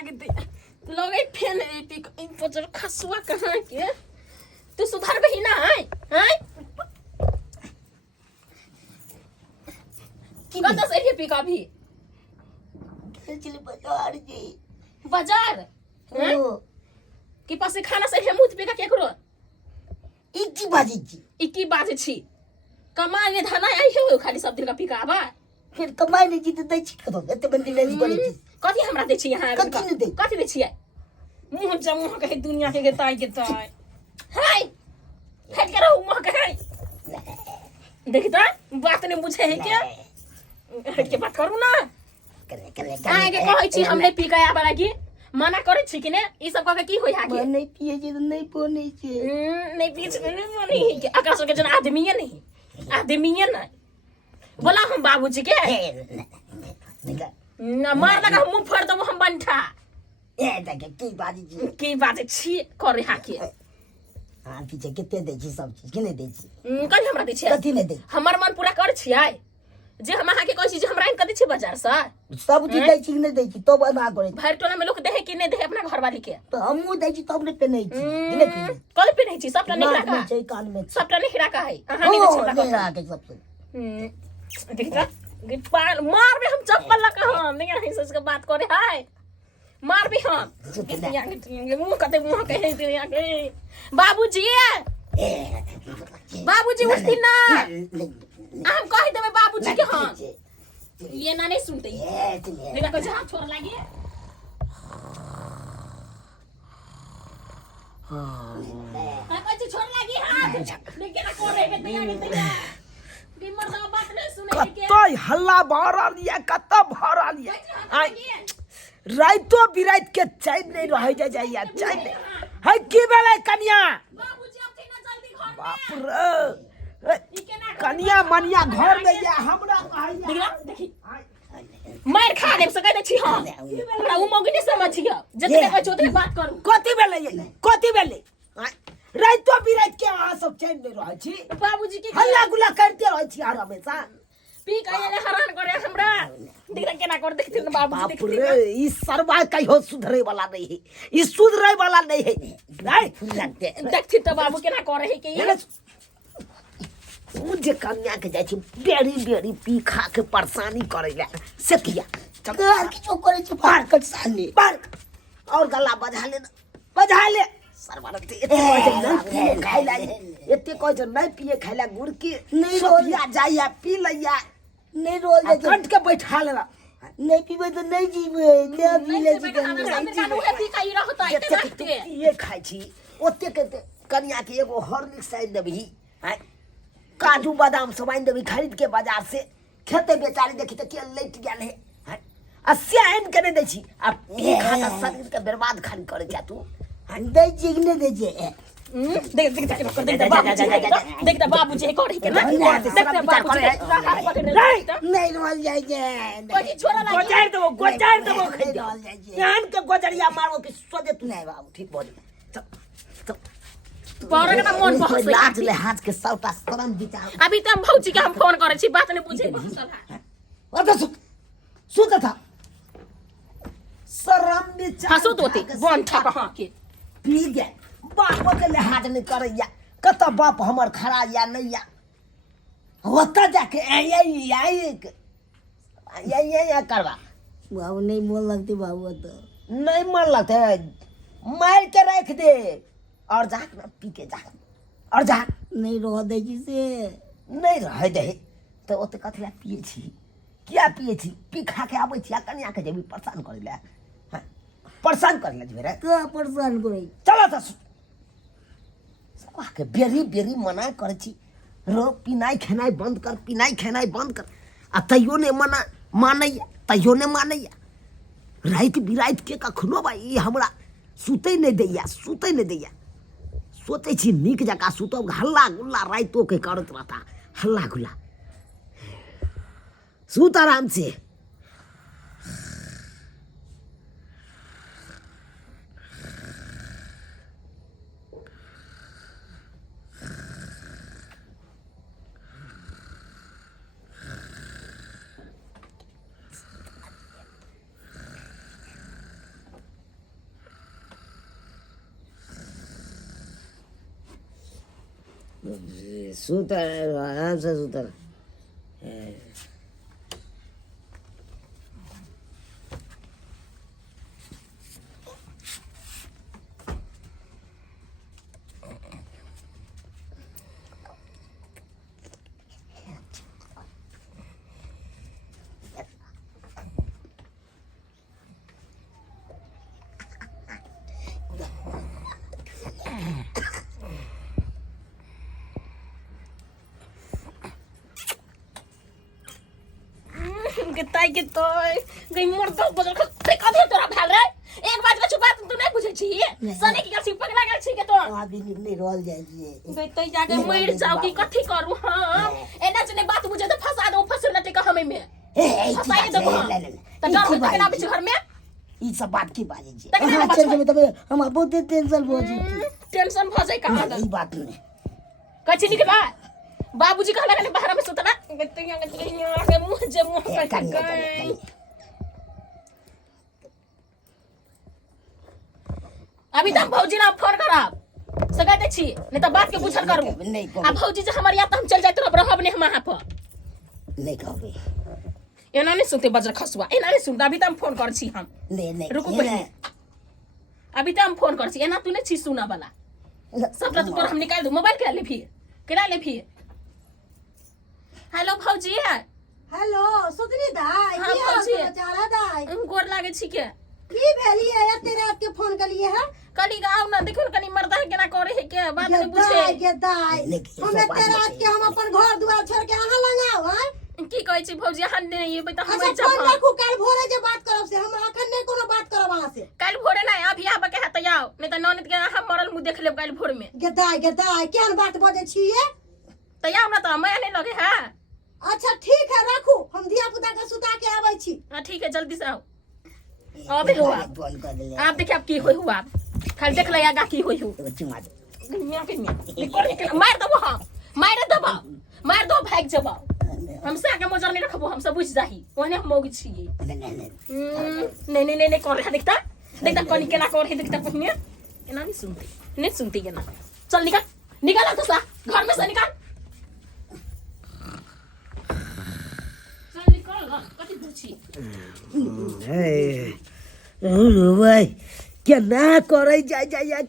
दुनिया के लगे फेन इन पचर खसुआ कहाँ के तू सुधार बही ना है हैं कत से पी का भी चले बाजार जी बाजार हैं कि पास खाना से मुत पे का केकरो इकी बाजी छी कमाई ने धना आई हो खाली सब दिन का पिकाबा फिर कमाई नहीं जीते दै छी कतो एते बंदी नहीं पड़े छी कथी हमरा दे छी यहां कथी दे छी मुंह जमुह कहे दुनिया के ताई हाय हट के रहो मुंह कहे देखता बात ने बुझे है क्या हट के बात करू ना करे आगे कहै छी हम नहीं पीका आबा लागी मना करे छी कि ने ई सब कह के की होय आगे नहीं पिए छी तो नहीं पोने छी नहीं पिए छी नहीं मनी के आकाश के जन आदमी है नहीं बोला हम बाबूजी के ना मार लगा मुंह फोड़ दबो हम बनठा ए देखे की बाजी छी करे हाके हां पीछे केते दे छी सब चीज के नहीं दे छी कथी हमरा दे छी कथी नहीं दे हमर मन पूरा कर छियै जे हम अहाँ के कहै छी जे हमरा इन कथी छी बाजार से सब चीज दे छी नहीं दे छी तो बना करे भर टोला में लोग देहे कि नहीं देहे अपना घर वाली के तो हमहु दे छी तब नहीं पेनै छी कि नहीं कल पे नहीं छी सबटा नहीं रखा छै कान में सबटा नहीं रखा है अहाँ नहीं दे छी नहीं रखा सबसे देखा पाल मार भी हम चप्पल लगा हम नहीं है सोच के बात करे हाय मार भी हम मुंह कहे के बाबूजी उठती ना हम कह देबे बाबूजी के हां ये ना नहीं सुनते देखा कुछ हाथ छोड़ लागी हां कुछ छोड़ लागी हां लेकिन ना करे के तैयारी बिमर दा बात नहीं सुने के कतई हल्ला भरा लिया कत भरा लिया राइतो बिराइत के चैन नहीं रह जाइया चैन है की बेले कन्या बाबूजी अब थी ना जल्दी घर में बाप रे कन्या मनिया घर में जा हमरा कहैया देखी मार खा देब सकै छी हां हमरा उ मौगी नहीं समझियो जते कहै छ ओते बात करू कथी बेले राइतो बिराइत के अहाँ सब चैन नहीं रह छी बाबूजी के हल्ला गुल्ला करते रह छी हर हमेशा पी कहिए हैरान करे हमरा देखा केना कर देखती न बाबूजी बाप रे ई सरवा कहियो सुधरे वाला नहीं है ई सुधरे वाला नहीं है नहीं लगते देखती त बाबू केना करे है के मुझे कन्या के जाय छी बेरी पी खा के परेशानी करे ले से किया चक्कर की चो करे छी पार कट साले पर और गला बजा ले सरवारते एते खाइला एते कह जो नहीं पिए खाइला गुड़ के नहीं रोलिया जाइया पी लइया नहीं रोल दे कंठ के बैठा लेला नहीं पीबे तो नहीं जीवे ले पी ले छी पी खाई रहता है ये खाइ छी ओते के कन्या के एगो हॉर्लिक्स आइन देबही हैं काजू बादाम सब आइन देबही खरीद के बाजार से खेते बेचारी देखी त के लेट गेल है हैं अस्या आइन के नहीं दै छी आ पी खा के शरीर के बर्बाद खाली करे जा तू दे छी कि नहीं दे छी देख बाबूजी करे के ना नहीं रोल जाय जे छोरा गोजार देबो यान के गोजरिया मारबो कि सोदे तू नहीं बाबू ठीक बोल पौरन का मन बहुत लाज ले हाथ के सौटा शरम विचार अभी त हम भौजी के हम फोन करे छी बात नहीं पूछे और तो सुत था शरम विचार हंसो तोते बन ठा कहां के पी गए बाप के लिहाज नहीं करैया कत बाप हमर खड़ा या नहीं या होता जाके ये करवा बाबू नहीं मोल लगती बाबू तो नहीं मन लगते मार के रख दे और जा ना पी के जा और जा नहीं रह दे छी से नहीं रह दे तो ओते कथला पिए छी क्या पिए छी पी खा के आबै छी कन्या के जेबी परेशान करे ले हां परेशान कर ले जेबे रे का परेशान करे चला त के बेरी मना करे छी रो पिनाई खेनाई बंद कर आ तैयो ने तैयो ने मानैया रात बिरात के कखनो भाई हमरा सुते नहीं दैया सोचे छी नीक जका सुतब हल्ला गुल्ला रातो के करत रहता हल्ला गुल्ला सुत आराम से सुतर आराम से सुतर। किताई गई मोर तो बजल ते कभी तोरा भाल रे एक बात के छुपा तू नहीं बुझे छी सने की गलती पगला गेल छी के तो अभी निकले रोल जाए जी गई तई जाके मर जाऊ की कथी करू हां एना चने बात बुझे तो फसा दो फसल न के हमें में फसाई दो त डर होत के ना बिच घर में ई सब बात की बाजी जी। चल तब हम बहुत टेंशन हो जी टेंशन भ जाई कहां ई बात नहीं कछि निकला बाबूजी कहला के बाहर में सुतना गतिया के मुंह जे मुंह कटकै अभी तक भौजी ना फोन करब सगा दे छी नहीं तो बात के पूछल करू आ भौजी जे हमर या त हम चल जात रहब नहीं हम वहां पर नहीं कहबे एना नहीं सुनते बजर खसुआ एना नहीं सुनता अभी तक हम फोन कर छी हम नहीं रुको पहले अभी तक हम फोन कर छी एना तू नहीं छी सुना वाला सब तो तोर हम निकाल दू मोबाइल करा ले फिर हेलो भौजी हेलो सुतनी दाई हाँ, की भौजी। समाचार दाई गोर लागे छी के की भेली है या तेरे रात के फोन कर लिए है कनी गाँव ना देखो कनी मरदा है केना करे है के बात नहीं बुझे के दाई हम तेरे रात के हम अपन घर दुआर छोड़ के आहा लगाओ हैं की कहै छी भौजी हन नहीं ये बता हम अच्छा फोन रखू कल भोरे जे बात करब से हम अखन नहीं कोनो बात करब वहां से कल भोरे ना अभी आबे के है त आओ नहीं त ननद के हम मरल मुंह देख लेब कल भोर में के दाई केहन बात बजे छिए त आओ ना त मैं नहीं लगे है अच्छा ठीक है रखू हम धिया पुता के सुता के आबै छी हां ठीक है जल्दी से आओ अबे हुआ फोन कर ले आप देखिए अब की होई हुआ खाली देख ले आगा की होई हु चुमा दे दुनिया के में मार दबो हम मार दो भाग जबो हमसे आगे मोजर नहीं रखबो हम सब बुझ जाही ओने हम मोग छिए नहीं कर देखता कनी केना कर है देखता पहिने एना नहीं सुनती के ना चल निकाल तो सा घर में से निकाल चल निकाल कथि पूछी भाई केना करे जाय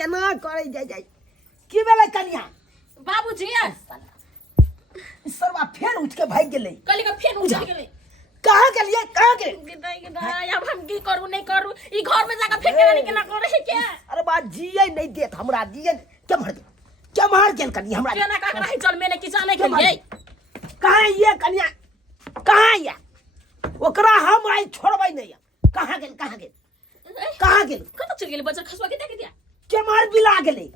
केना करे जाय की बेला कनिया बाबूजी सरवा फेर उठ के भाग गेलै कल का फेन उठ गेले कहां गेलिए गिदाई अब हम की करू नहीं करू ई घर में जाकर फेंक के केना करे है क्या अरे बात जिये नहीं देत हमरा जिये क्या मार गेल कनिया हमरा केना का रही चल मैंने की जाने के लिए कहां ये कनिया कहां ये ओकरा हम आई छोड़बै नहीं कहां गेल कत चल गेले बच्चा खसवा के दे दिया के मार बिला गेलै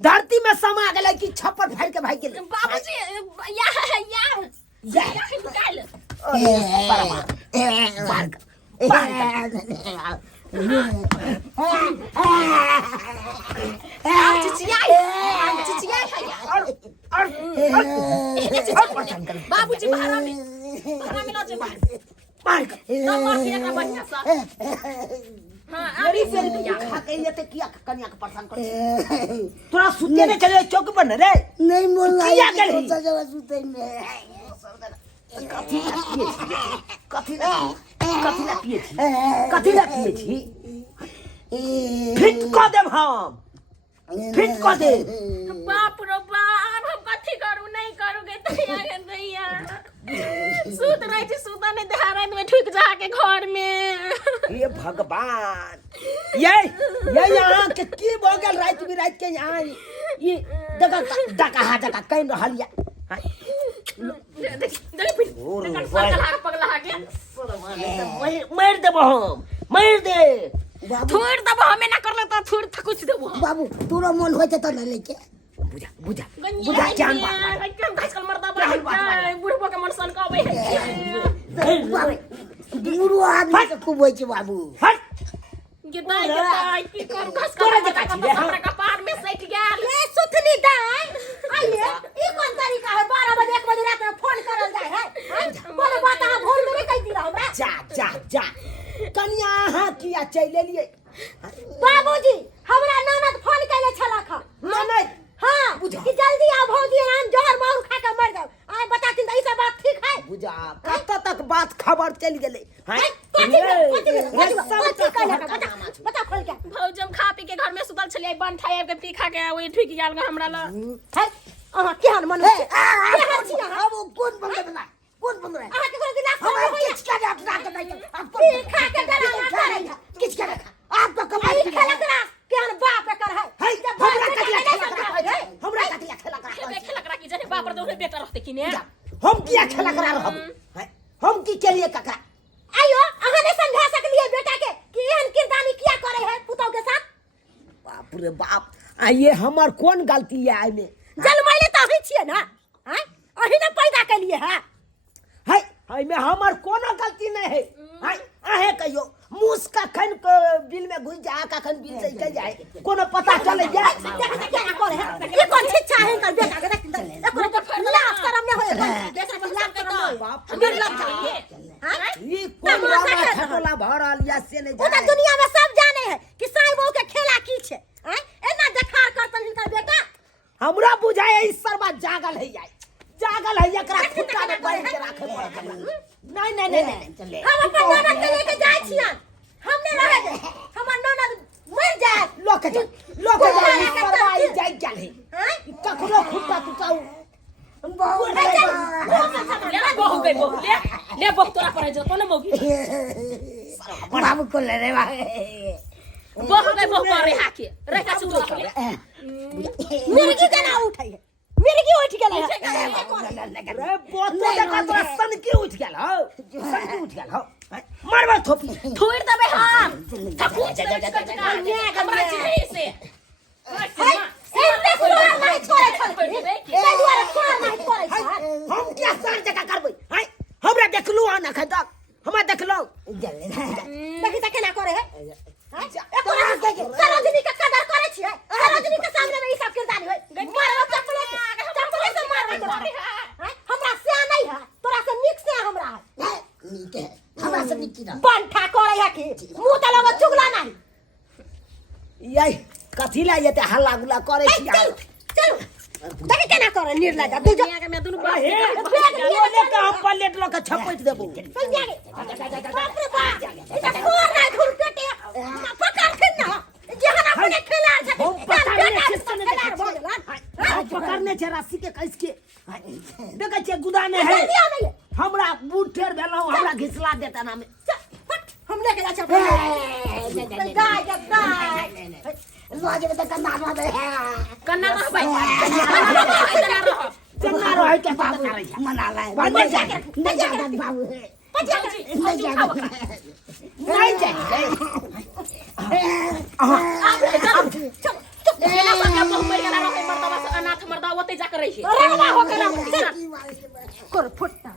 धरती में समा गेलै कि छप्पर फाड़ के भाग गेलै बाबूजी या निकाल बाबूजी बाहर में ना जे मार ना मार के एकरा बढ़िया सा हां अभी फेर दिया खा के ये ते किया कन्या के परेशान कर तोरा सुते ने चले चौक पर रे नहीं मोल किया गेली जगह सुते में कथी ना पिए छी फिट क देब हम फिट क दे बाप रे बाप हम कथी करू नहीं करूगे दैया सूत रही थी सूता नहीं दे रात में ठुक जा के घर में ये भगवान ये यहाँ के की भ गेल रात के यहाँ ये डका कहीं रहल या पगला के मार देबो हम मार दे छोड़ दबो हमें ना करले तो छोड़ कुछ देबो बाबू तोरा मन होते तो न लेके बुझा जान बात एकदम घासल मरदा बा बुढ़बो के मन सन कहबे बुढ़ो आदमी के खूब होय छै बाबू हट गिदाई की कर घास हमरा कपार में सट गेल ए सुथनी दाई आइए ई कोन तरीका है 12 बजे 1 बजे रात में फोन करल जाय है बोले बात आ भोर में नहीं कहती रहो हमरा जा कनिया हां किया चल लेलिए बाबूजी हमरा ननद फोन कैले छला खा ननद हां बुझा कि जल्दी कि हम जहर मार खा के मर जाओ आय बता तीन ई सब बात ठीक है बुझा कत तक बात खबर चल गेले हैं बता खोल के भौजी हम खा पी के घर में सुतल छलिए बन खाए के पी खा के ओए ठुक गेल हमरा ल है अहाँ केहन मन है केहन छी अहाँ अब कौन बंदे बना कौन बंदे अहाँ के कोई लाख हम होइए किछ का अपना के नहीं पी खा के डरा करे किछ का आप तो कमाई आई खेला करा केहन बाप कर है हमरा कतिया खेला करा खेला करा की जने बापर दो बेटा रहते कि ने हम किया खेला करा रहब हम की के लिए ककरा आयो अहाँ ने समझा सकलिए बेटा के कि एहन किरदानी किया करे है पुतौ के साथ बाप रे बाप आ ये हमर कौन गलती है आई में जन्मैले त अही छिए ना हैं अही ने पैदा के लिए है है में हमर कोनो गलती नहीं है है आहे कहियो मूस कखन बिल में घुस जा कखन बिल से निकल जाए कोनो पता चले जाए क्या करे है ये कौन शिक्षा है कर बेटा के देख एकरो तो फरला शर्म न होए बेटा पर लाभ कर बाप हमर लाभ चाहिए हां ई कोन रामा ठटोला भरल या से नहीं ओ त दुनिया में सब जाने है कि साई बहू के खेला की छे हैं एना देखार करतन हिनकर बेटा हमरा बुझाए ई सरबा जागल है एकरा खुट्टा में बांध के राखे पड़त नहीं चले हम अपन ननद के लेके जाय छियन हमने रहे दे हमर ननद मर जाए लोक जाई सरबाई जाई गेल है हैं कखनो खुट्टा तुचाऊ ले बहु गई बहु ले बहु तोरा पर जो कोने मौगी बाबू को ले रे बहु गई बहु करे हाके रेखा सुतो मिर्गी केना उठै है मिर्गी उठ गेलै रे बोतो देखा तोरा सन की उठ गेल हो मारबा थोपी थोड़ देबे हम ठकुर हमरा चिन्हे से एते सुधार नहीं छोड़े ए दुआरे छोड़ नहीं छोड़े हम क्या सार जगह करबै है हमरा देखलु आ ना खदा हमरा देखलौ देखि त केना करे है सरोजनी के कदर करे छियै सरोजनी के सामने में ई सब किरदानी होय मारबा चप्पले से मारबा हैं हमरा से नहीं है तोरा से निक से हमरा है नीक है हमरा से नीक ना बनठा करे है कि मुंह तलवा चुगला नहीं यही कथी ला येते हल्ला गुला करे छी चल देख केना करे निर्लज तू जो दुनिया के में दुनु हे ले के हम प्लेट ल के छपैत देबो चल जागे बाप रे बाप इता कोर नहीं खुल पेटे पकड़ के ना जहन अपने खेला छे हम पकड़ने छे सने पकड़ने छे राशि के कैस के देखे छे गुदाने है हमरा बूढ़ेर भेलौ हमरा घिसला देता ना में हम लेके जा छे गाय गाय लाजे त कन्ना दे कन्ना रहबै चन्ना रहे के बाबू मना लाए नहीं जाके बाबू नहीं जाके नहीं जाए एना संगे बहु मर गेला रहै मर्दवा से अनाथ मर्दवा ओते जा करे छै रंगवा हो के ना कर फुटता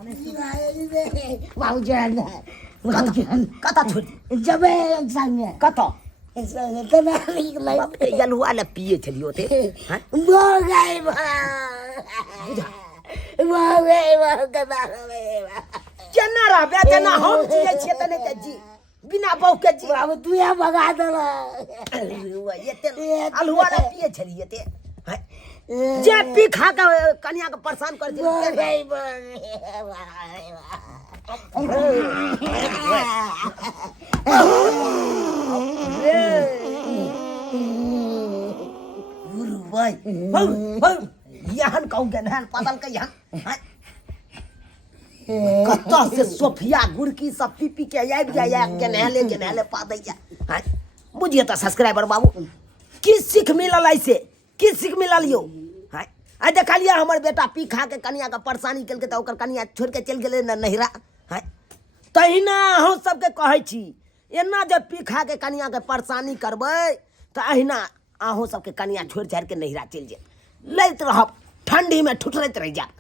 बाबू जान कता छोड़ जबे संगे कता यलुआ ले पिए छलियो ते केना रहबे जेना हम जियै छियै तने ते जी बिना बहु के जी बाबू तू या भगा देला अलुआ ले पिए छलिए ते जे पी खा के कन्या के परेशान कर दिए भाई यहन कहू के नहन पदल के यहन कत्ता से सोफिया गुड़की सब पी पी के आबि जाए के नहले पा दैया बुझिए तो सब्सक्राइबर बाबू की सीख मिलल ऐसे की सीख मिलल यो आई देखलिए हमर बेटा पी खा के कनिया के परेशानी केलकै त ओकर कनिया छोड़ के चल गेलै न नहिरा है तहिना हम सबके कहै छी एना जब पी खा के कनिया के परेशानी करबै त अहिना अहूँ सबके कनिया छोड़ छाड़ के नहिरा चल जाए लैत रहब ठंडी में ठुठरैत रह जाए